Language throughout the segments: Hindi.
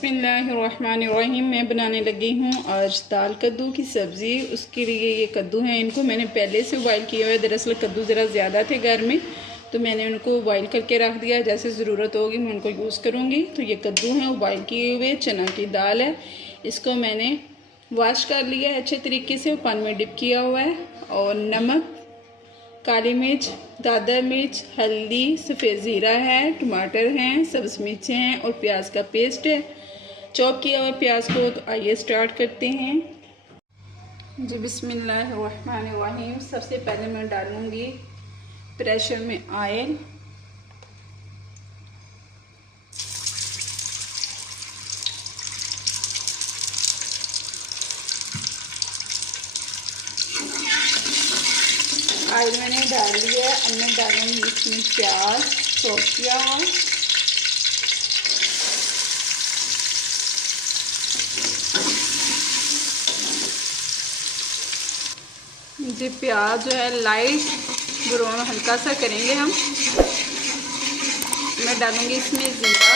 बिस्मिल्लाहिर्रहमानिर्रहीम। मैं बनाने लगी हूँ आज दाल कद्दू की सब्ज़ी। उसके लिए ये कद्दू हैं, इनको मैंने पहले से बॉयल किया हुआ है। दरअसल कद्दू ज़रा ज़्यादा थे घर में, तो मैंने उनको बॉयल करके रख दिया। जैसे ज़रूरत होगी मैं उनको यूज़ करूँगी। तो ये कद्दू हैं, वो बॉयल किए हुए। चना की दाल है, इसको मैंने वॉश कर लिया है अच्छे तरीके से, पानी में डिप किया हुआ है। और नमक, काली मिर्च, दादर मिर्च, हल्दी, सफ़ेद ज़ीरा है, टमाटर हैं, सब्ज़ मिर्चें हैं और प्याज का पेस्ट है, चॉप किया हुआ प्याज को। तो आइए स्टार्ट करते हैं जी। बिस्मिल्लाहिर्रहमानिर्रहीम। सबसे पहले मैं डालूँगी प्रेशर में ऑयल। ऑयल मैंने डाल लिया है। अब मैं डालूँगी इसमें प्याज चॉप किया हुआ। जी प्याज जो है लाइट ब्राउन हल्का सा करेंगे हम। मैं डालूँगी इसमें ज़ीरा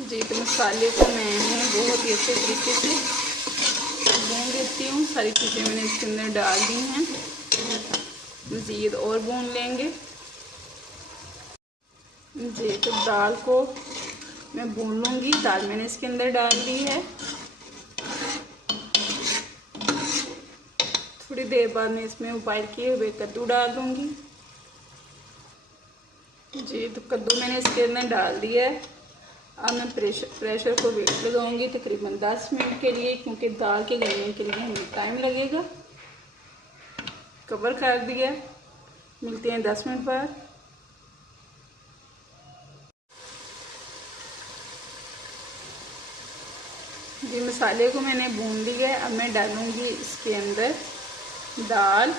जी। तो मसाले को मैंने बहुत ही अच्छे तरीके से भून देती हूँ। सारी चीज़ें मैंने इसके अंदर डाल दी हैं, मज़ीद और भून लेंगे जी। तो दाल को मैं भून लूँगी। दाल मैंने इसके अंदर डाल दी है। थोड़ी देर बाद मैं इसमें बॉयल किए हुए कद्दू डाल दूँगी जी। तो कद्दू मैंने इसके अंदर डाल दिया है। अब मैं प्रेशर को वेट लगाऊंगी तकरीबन 10 मिनट के लिए, क्योंकि दाल के गलने के लिए हमें टाइम लगेगा। कवर कर दिया, मिलते हैं 10 मिनट बाद जी। मसाले को मैंने भून लिया है। अब मैं डालूंगी इसके अंदर दाल।